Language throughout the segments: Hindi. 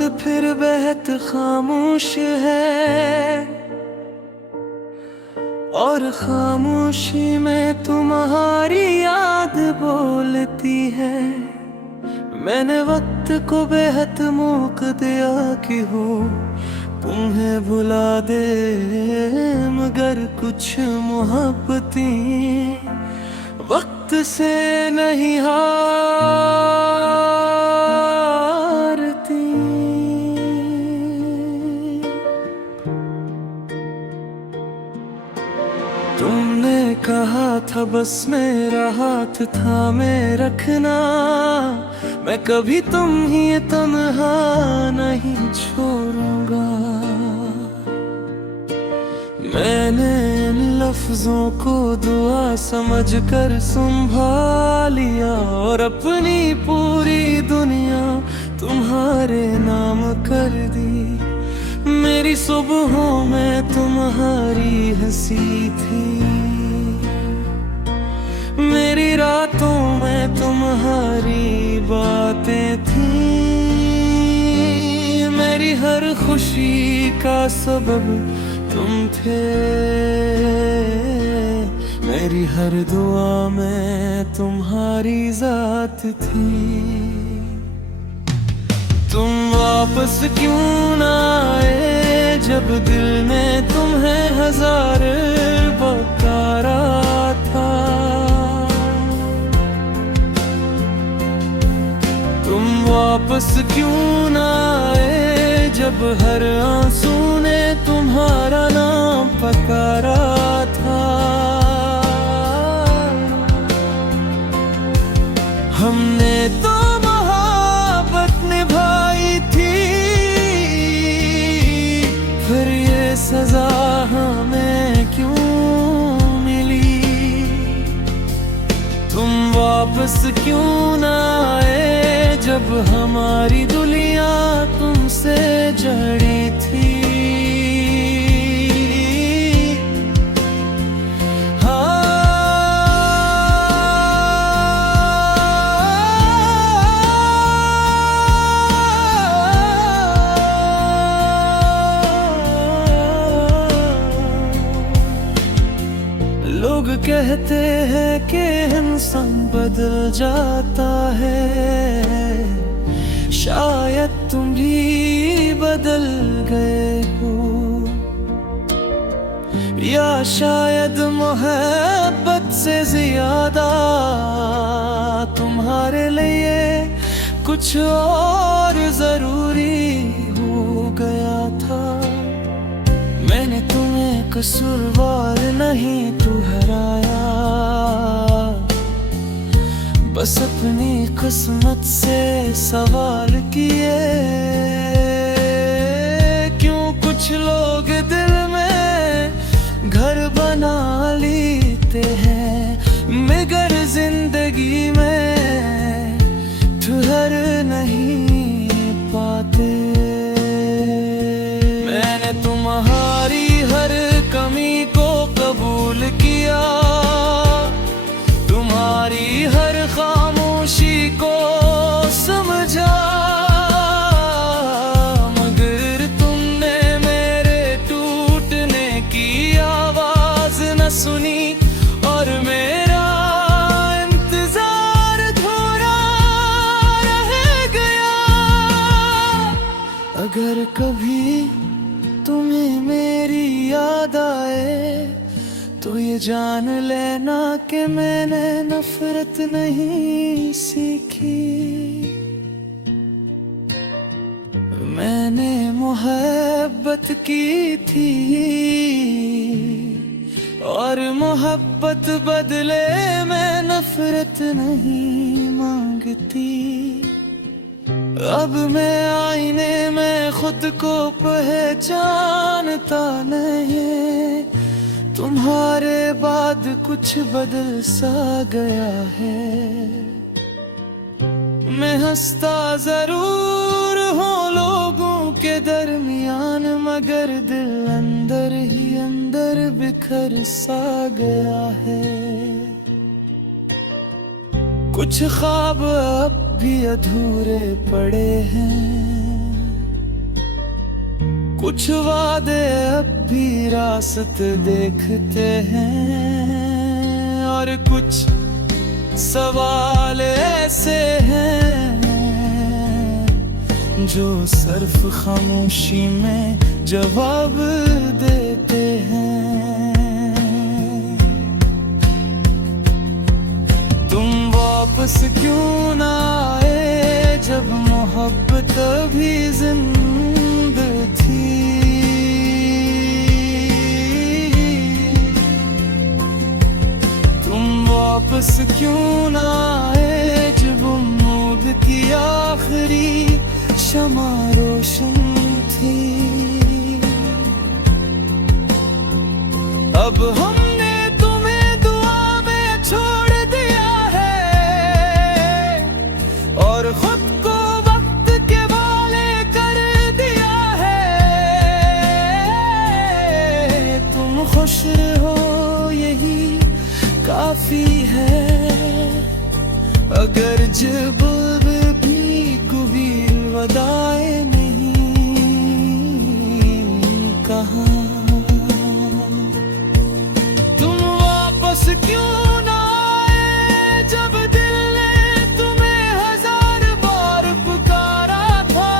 वक्त फिर बेहद खामोश है, और खामोशी में तुम्हारी याद बोलती है। मैंने वक्त को बेहद मौका दिया कि हो तुम्हें भुला दे, मगर कुछ मोहब्बतें वक्त से नहीं हारती। तुमने कहा था बस मेरा हाथ थामे रखना, मैं कभी तुम ही तन्हा नहीं छोड़ूंगा। मैंने इन लफ्जों को दुआ समझकर संभालिया, और अपनी पूरी दुनिया तुम्हारे नाम कर दी। मेरी सुबहों में तुम्हारी हंसी थी, मेरी रातों में तुम्हारी बातें थी। मेरी हर खुशी का सबब तुम थे, मेरी हर दुआ में तुम्हारी जात थी। तुम वापस क्यों ना आए, जब दिल ने तुम्हें हजार पुकारा था। तुम वापस क्यों ना आए, जब हर आंसू ने तुम्हारा नाम पुकारा था। हमने तो मोहब्बत निभाई थी, फिर ये सजा हमें क्यों मिली। तुम वापस क्यों ना आए, जब हमारी दुनिया तुमसे जड़ी थी। लोग कहते हैं कि इंसान बदल जाता है, शायद तुम भी बदल गए हो, या शायद मोहब्बत से ज्यादा तुम्हारे लिए कुछ और जरूरी हो गया था। मैंने तुम्हें कसूरवार नहीं ठहराया, बस अपनी किस्मत से सवाल किए। क्यों कुछ लोग दिल में घर बना लेते हैं, मगर जिंदगी में ठहर नहीं पाते। मैंने तुम्हारी हर कमी को कबूल किया, तुम्हारी हर खामोशी को समझा, मगर तुमने मेरे टूटने की आवाज न सुनी, और मेरा इंतजार थोड़ा रह गया। अगर कभी तुम्हें मेरी याद आए, तो ये जान लेना कि मैंने नफरत नहीं सीखी। मैंने मोहब्बत की थी, और मोहब्बत बदले में नफरत नहीं मांगती। अब मैं आईने में खुद को पहचानता नहीं, तुम्हारे बाद कुछ बदल सा गया है। मैं हंसता जरूर हूँ लोगों के दरमियान, मगर दिल अंदर ही अंदर बिखर सा गया है। कुछ ख्वाब अब भी अधूरे पड़े हैं, कुछ वादे अब भी रास्त देखते हैं, और कुछ सवाल ऐसे हैं जो सिर्फ खामोशी में जवाब देते हैं। तुम वापस क्यों ना आए जब मोहब्बत भी जिंदा थी। तुम वापस क्यों ना आए जब उम्मीद की आखिरी शमा रोशन थी। अब हमने तुम्हें दुआ में छोड़ दिया है, और खुद को वक्त के वाले कर दिया है। तुम खुश हो यही काफी है, अगर जब भी गुबीर वदाए नहीं कहा। तुम वापस क्यों ना आए जब दिल ने तुम्हें हजार बार पुकारा था।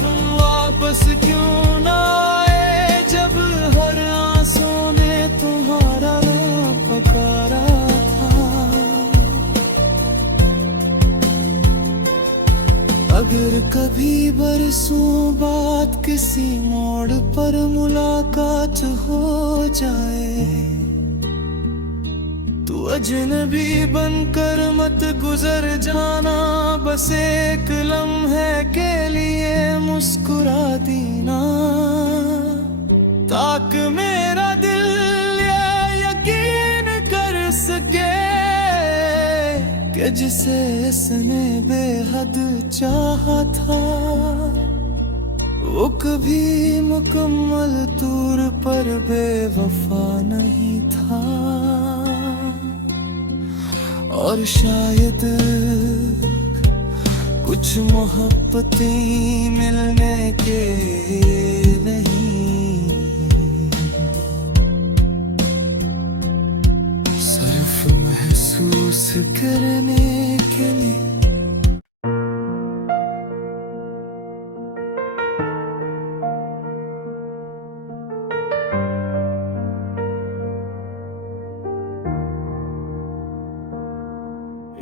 तुम वापस क्यों ना आए जब हर आंसू ने तुम्हारा नाम पुकारा था। अगर कभी बरसों बाद किसी मोड़ पर मुलाकात हो जाए, तो अजनबी बनकर मत गुजर जाना। बस एक लम्हे के लिए मुस्कुरा देना, ताकि मेरा दिल ये यकीन कर सके कि जिसे इसने बेहद चाहा था, वो कभी मुकम्मल तौर पर बेवफा नहीं था। और शायद कुछ मोहब्बतें मिलने के नहीं, सिर्फ महसूस करने के लिए।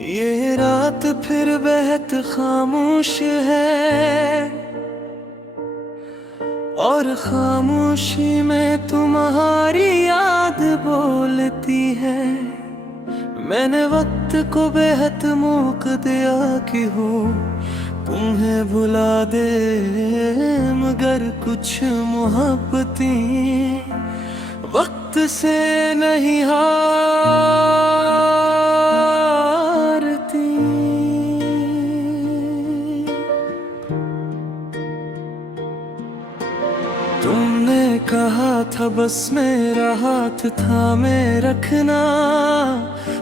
ये रात फिर बेहद खामोश है, और खामोशी में तुम्हारी याद बोलती है। मैंने वक्त को बेहद मौका दिया कि हो तुम्हें भुला दे, मगर कुछ मोहब्बतें वक्त से नहीं हारती। तुमने कहा था बस मेरा हाथ थामे रखना,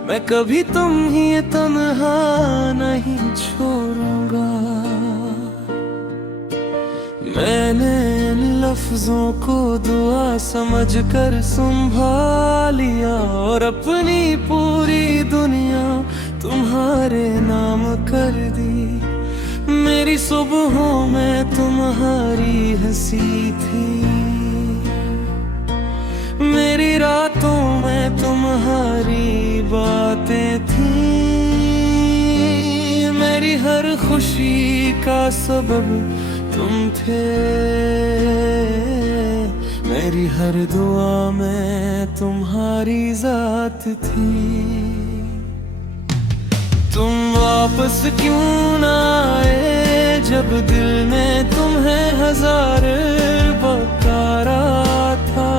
मैं कभी तुम ही तन्हा नहीं छोड़ूंगा। मैंने इन लफ्जों को दुआ समझकर संभालिया, और अपनी पूरी दुनिया तुम्हारे नाम कर दी। मेरी सुबहों में तुम्हारी हंसी थी, मेरी रातों में तुम्हारी बातें थी। मेरी हर खुशी का सबब तुम थे, मेरी हर दुआ में तुम्हारी जात थी। तुम वापस क्यों ना आए जब दिल ने तुम्हें हजार पुकारा था।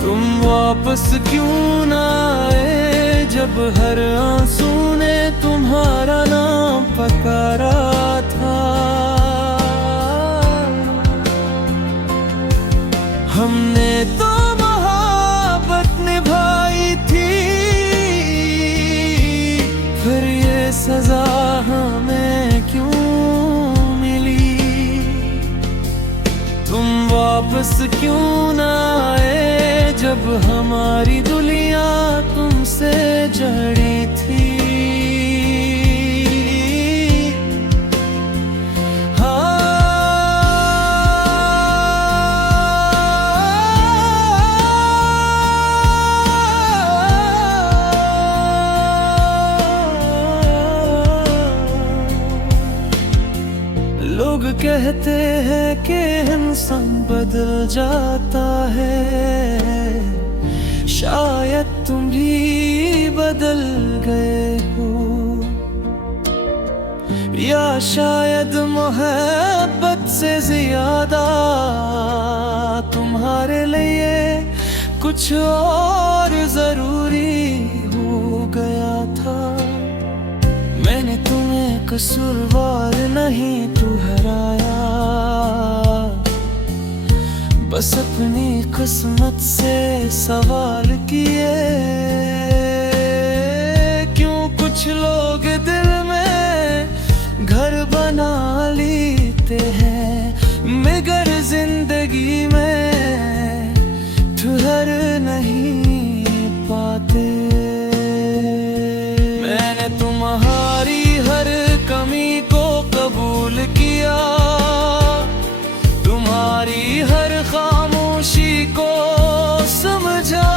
तुम वापस क्यों ना आए जब हर आंसू ने तुम्हारा नाम पुकारा था। हमने तो मोहब्बत निभाई थी, सजा हमें क्यों मिली, तुम वापस क्यों ना आए जब हमारी दुनिया तुमसे जड़ी थी। लोग कहते हैं कि इंसान बदल जाता है, शायद तुम भी बदल गए हो, या शायद मोहब्बत से ज्यादा तुम्हारे लिए कुछ और जरूरी हो गया था। मैंने तुम्हें कसूरवार नहीं ठहराया, बस अपनी किस्मत से सवाल किए। क्यों कुछ लोग दिल में घर बना लेते हैं मगर जिंदगी में ठहर नहीं पाते। मैंने तुम्हारी हर कमी को कबूल किया, तुम्हारी हर खामोशी को समझा,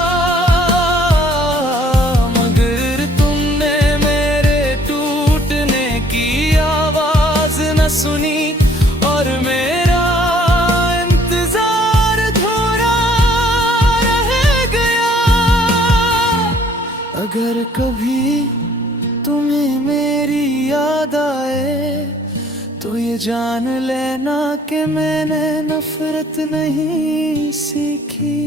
मगर तुमने मेरे टूटने की आवाज न सुनी और मेरा इंतजार थोड़ा रह गया। अगर कभी तुम्हें मेरी याद आए तो ये जान लेना कि मैंने नफरत नहीं सीखी,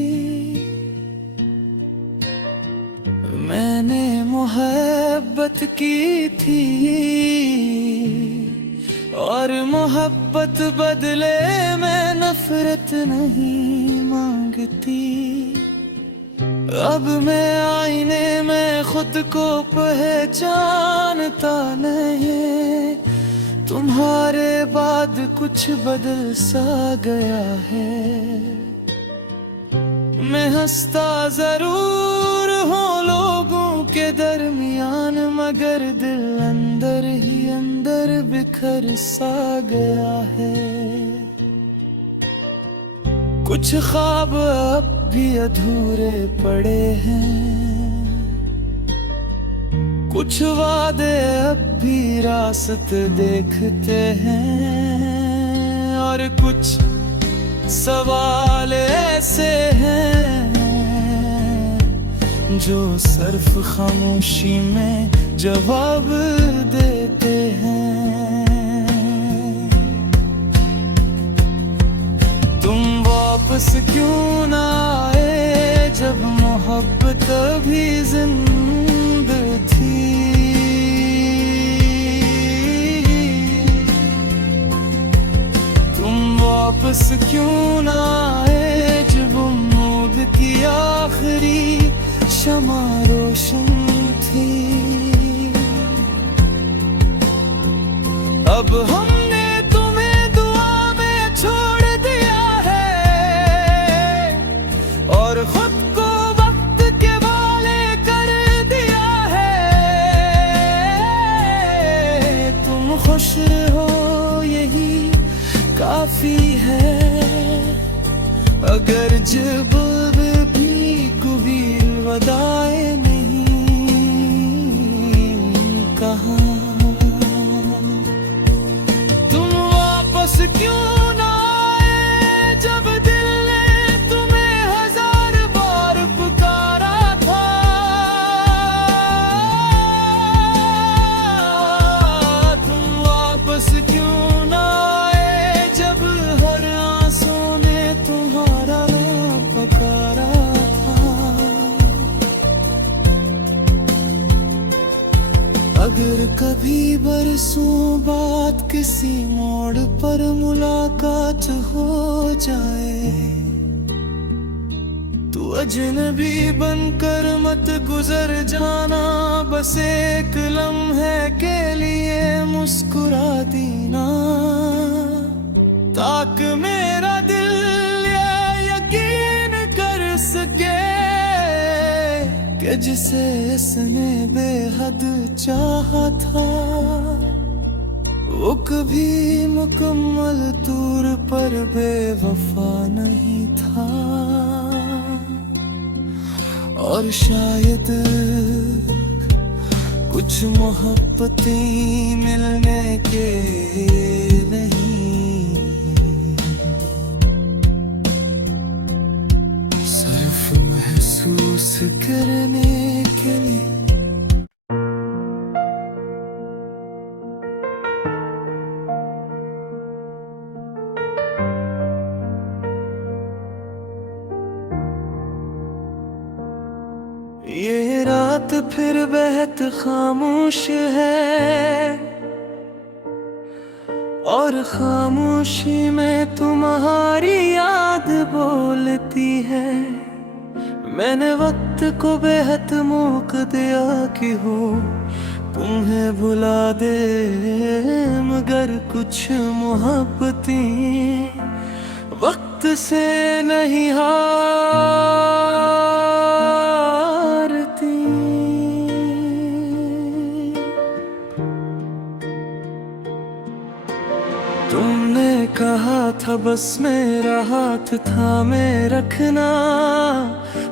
मैंने मोहब्बत की थी और मोहब्बत बदले में नफरत नहीं मांगती। अब मैं आईने में खुद को पहचानता नहीं, तुम्हारे बाद कुछ बदल सा गया है। मैं हंसता जरूर हूँ लोगों के दरमियान, मगर दिल अंदर ही अंदर बिखर सा गया है। कुछ ख्वाब अब भी अधूरे पड़े हैं, कुछ वादे अब भी रास्ते देखते हैं, और कुछ सवाल ऐसे हैं जो सिर्फ खामोशी में जवाब देते हैं। तुम वापस क्यों ना आए जब मोहब्बत भी जिंदा थी। तुम वापस क्यों ना आए जब उम्मीद की आखिरी शमा रोशन थी। अब हमने तुम्हें दुआ में छोड़ दिया है और खुद को वक्त के वाले कर दिया है। तुम खुश हो यही काफी है, अगर जब भी गुबीर वदाए नहीं कहा। तुम वापस क्यों ना आए जब दिल ने तुम्हें हजार बार पुकारा था। तुम वापस क्यों ना आए जब हर आंसू ने तुम्हारा नाम पुकारा था। अगर कभी बरसों बाद किसी मोड़ पर मुलाकात हो जाए तो अजनबी बनकर मत गुजर जाना, बस एक लम्हे के लिए मुस्कुरा देना, ताकि मेरा दिल ये यकीन कर सके कि जिसे इसने बेहद चाहा था वो कभी मुकम्मल तौर पर बेवफा नहीं था। और शायद कुछ मोहब्बतें मिलने के नहीं, सिर्फ महसूस करने के लिए। ये रात फिर बेहद खामोश है और खामोशी में तुम्हारी याद बोलती है। मैंने वक्त को बेहद मौका दिया कि हो तुम्हें भुला दे, मगर कुछ मोहब्बतें वक्त से नहीं हारती। तुमने कहा था बस मेरा हाथ थामे रखना,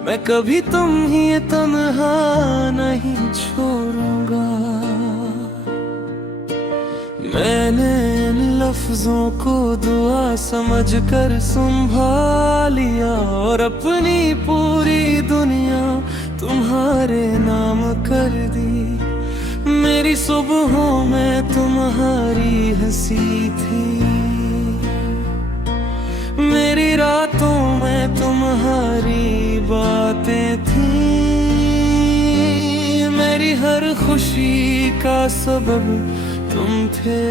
मैं कभी तुम ही तन्हा नहीं छोड़ूंगा। मैंने इन लफ्जों को दुआ समझकर संभालिया और अपनी पूरी दुनिया तुम्हारे नाम कर दी। मेरी सुबहों में तुम्हारी हंसी थी, मेरी रातों में तुम्हारी बातें थी, मेरी हर खुशी का सबब तुम थे,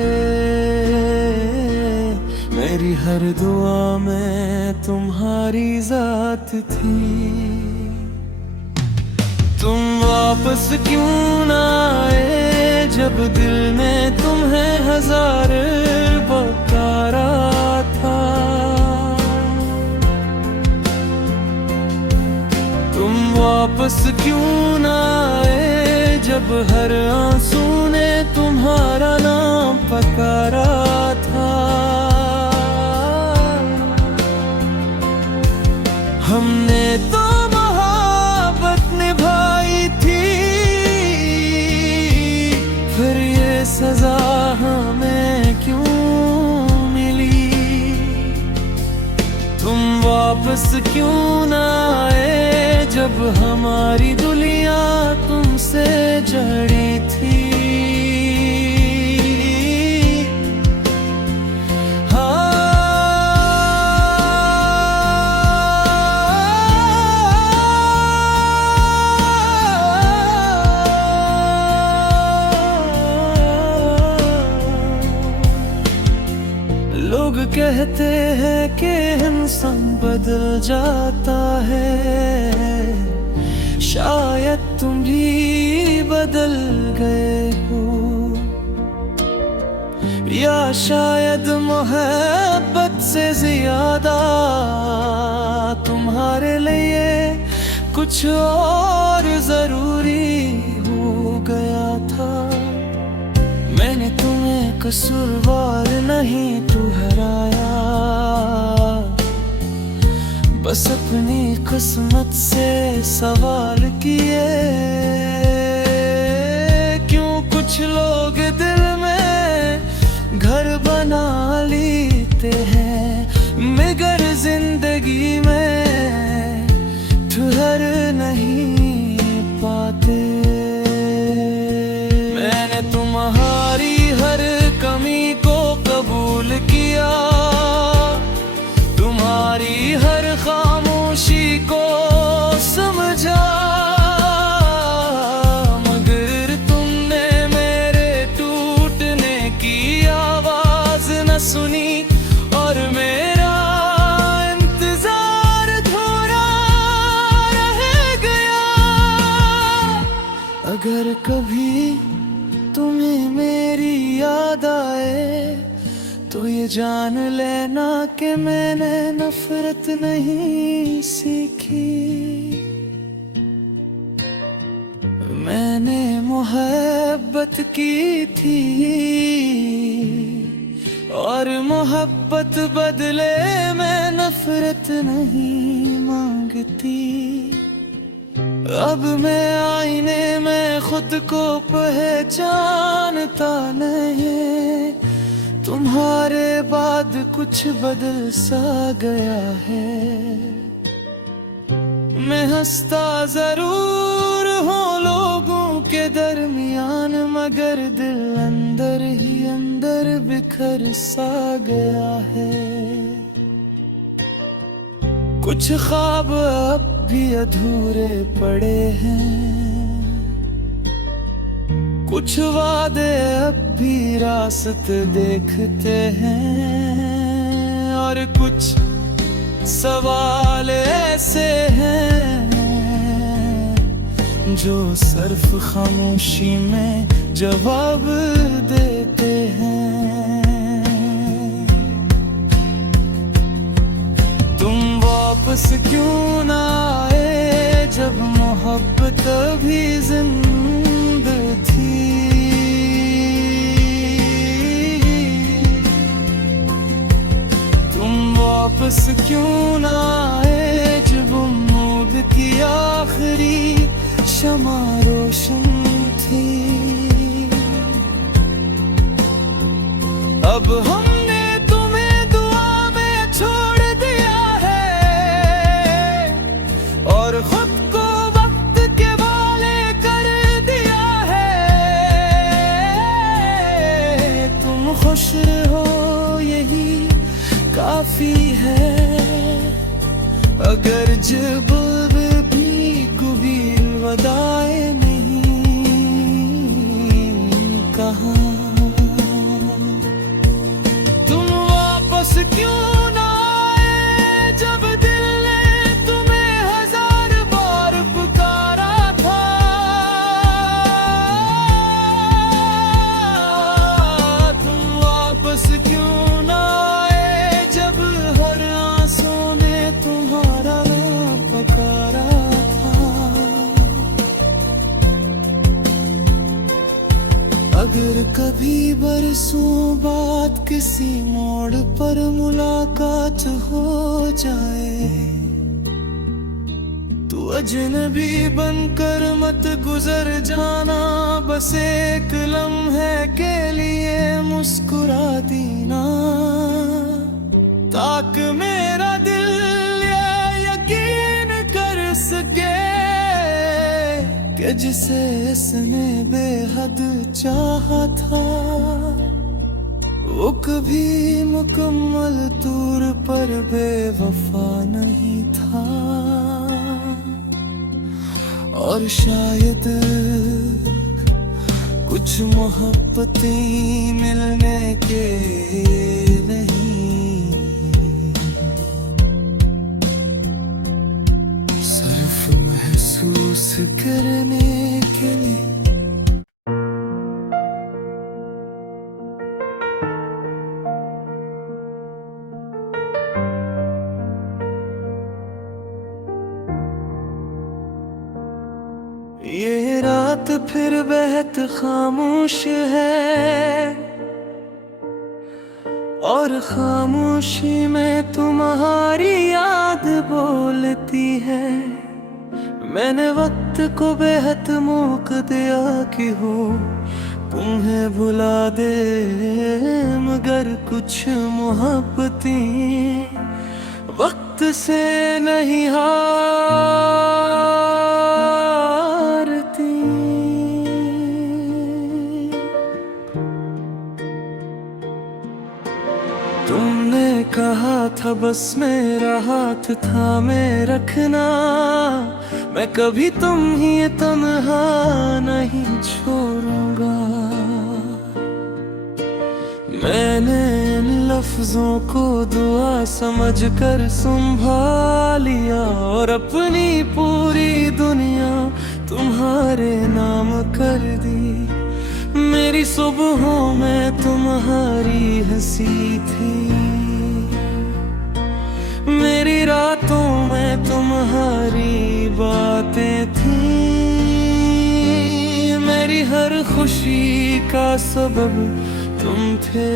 मेरी हर दुआ में तुम्हारी जात थी। तुम वापस क्यों ना आए जब दिल ने तुम्हें हजार पुकारा था। तुम वापस क्यों ना आए जब हर आंसू ने तुम्हारा नाम पुकारा था। हमने तो मोहब्बत निभाई थी, फिर ये सजा हमें क्यों मिली। तुम वापस क्यों ना आए जब हमारी दुनिया तुमसे जड़ी थी। लोग कहते हैं कि इंसान बदल जाता है, शायद तुम भी बदल गए हो, या शायद मोहब्बत से ज्यादा तुम्हारे लिए कुछ और जरूरी हो गया था। मैंने तुम्हें कसूरवार नहीं ठहराया, बस अपनी किस्मत से सवाल किए। क्यों कुछ लोग दिल में घर बना लेते हैं मगर जिंदगी में ठहर नहीं पाते। मैंने तुम्हारी हर कमी को कबूल किया, तुम्हारी हर खामोशी को समझा। अगर कभी तुम्हें मेरी याद आए तो ये जान लेना कि मैंने नफरत नहीं सीखी। मैंने मोहब्बत की थी और मोहब्बत बदले मैं नफरत नहीं मांगती। अब मैं आईने में खुद को पहचानता नहीं, तुम्हारे बाद कुछ बदल सा गया है। मैं हंसता जरूर हूँ लोगों के दरमियान, मगर दिल अंदर ही अंदर बिखर सा गया है। कुछ ख्वाब अब भी अधूरे पड़े हैं, कुछ वादे अब भी रास्ते देखते हैं, और कुछ सवाल ऐसे हैं जो सिर्फ खामोशी में जवाब देते हैं। तुम वापस क्यों ना आए जब मोहब्बत भी जिंदा थी। तुम वापस क्यों ना आए जब उम्मीद की आखिरी शमा रोशन थी। अब हमने तुम्हें दुआ में छोड़ दिया है और खुद को वक्त के वाले कर दिया है। तुम खुश हो यही काफी है, अगर जब भी गुबीर वदाए नहीं कहा। तुम वापस क्यों ना आए जब दिल ने तुम्हें हजार बार पुकारा था। तुम वापस क्यों ना आए जब हर आंसू ने तुम्हारा पुकारा था। अगर कभी बरसों बाद किसी मोड़ पर मुलाकात हो जाए तो अजनबी बनकर मत गुजर जाना, बस एक लम्हे के लिए मुस्कुरा देना, ताकि मेरा दिल ये यकीन कर सके कि जिसे इसने बेहद चाहा था वो कभी मुकम्मल तौर पर बेवफा नहीं था। और शायद कुछ मोहब्बतें मिलने के नहीं, सिर्फ महसूस करने के लिए। ये रात फिर बेहद खामोश है और खामोशी में तुम्हारी याद बोलती है। मैंने वक्त को बेहद मौका दिया कि हो तुम्हें भुला दे, मगर कुछ मोहब्बतें वक्त से नहीं हारती। तुमने कहा था बस मेरा हाथ थामे रखना, मैं कभी तुम ही तन्हा नहीं छोड़ूंगा। मैंने इन लफ्जों को दुआ समझकर संभालिया और अपनी पूरी दुनिया तुम्हारे नाम कर दी। मेरी सुबहों में तुम्हारी हंसी थी, मेरी रातों में तुम्हारी बातें थी। मेरी हर खुशी का सबब तुम थे,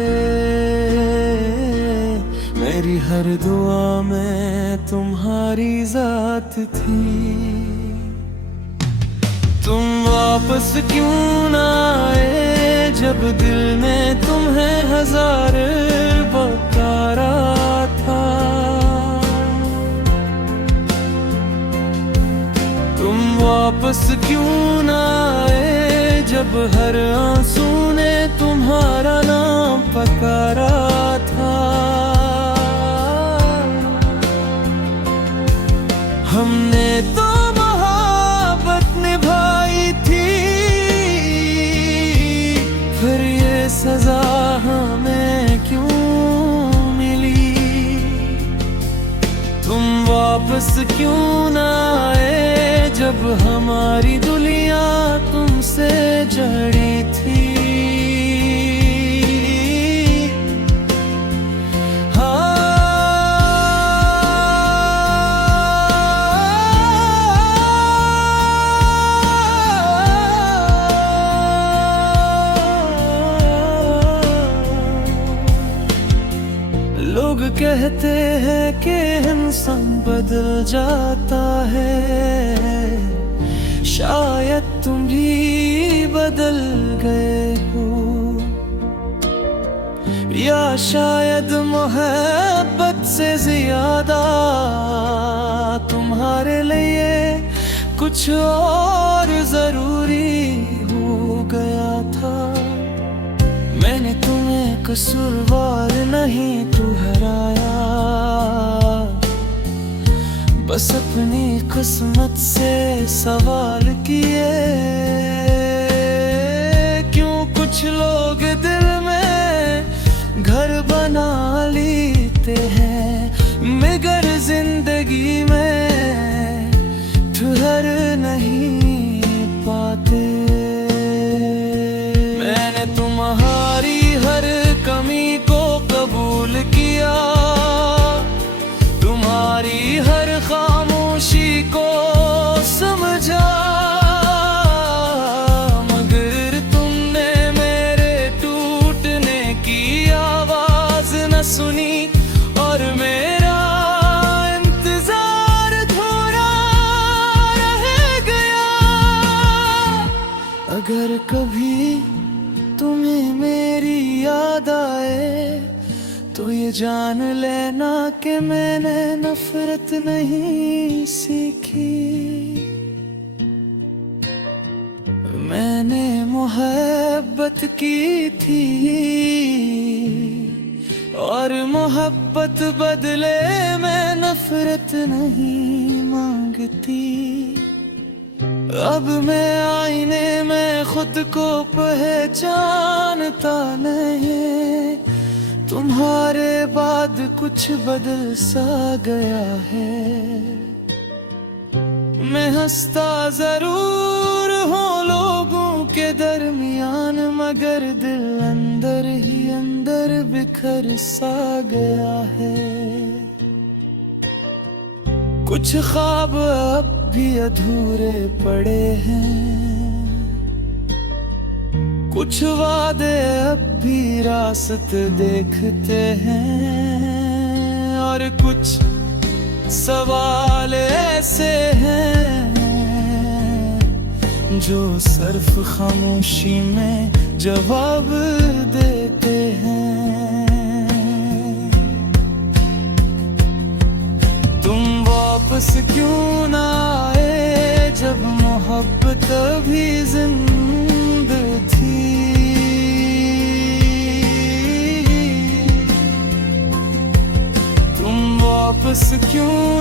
मेरी हर दुआ में तुम्हारी जात थी। तुम वापस क्यों ना आए जब दिल में तुम्हें हजार पुकारा था। तुम वापस क्यों ना आए जब हर आंसू ने तुम्हारा नाम पुकारा था। हमने तो मोहब्बत निभाई थी, फिर ये सजा हमें क्यों मिली। तुम वापस क्यों ना आए जब हमारी दुनिया तुमसे जड़ी थी। लोग कहते हैं कि इंसान बदल जाता है, शायद तुम भी बदल गए हो, या शायद मोहब्बत से ज्यादा तुम्हारे लिए कुछ और जरूरी हो गया था। मैंने तुम्हें कसूरवार नहीं ठहराया, बस अपनी किस्मत से सवाल किए। क्यों कुछ लोग दिल में घर बना लेते हैं मगर जिंदगी में ठहर नहीं पाते। मैंने तुम्हारी हर कमी को कबूल किया, तुम्हारी हर खामोशी को समझा, मगर तुमने मेरे टूटने की आवाज न सुनी और मेरा इंतजार थोड़ा रह गया। अगर कभी तुम्हें मेरी याद आए तो ये जान लेना कि मैंने नफरत नहीं सीखी। मैंने मोहब्बत की थी और मोहब्बत बदले में नफरत नहीं मांगती। अब मैं आईने में खुद को पहचानता नहीं, तुम्हारे बाद कुछ बदल सा गया है। मैं हंसता जरूर हूँ लोगों के दरमियान, मगर दिल अंदर ही अंदर बिखर सा गया है। कुछ ख्वाब अब भी अधूरे पड़े हैं, कुछ वादे अब भी रास्ते देखते हैं, और कुछ सवाल ऐसे हैं जो सिर्फ खामोशी में जवाब देते हैं। तुम वापस क्यों ना आए जब मोहब्बत भी जिंदा थी। तुम वापस क्यों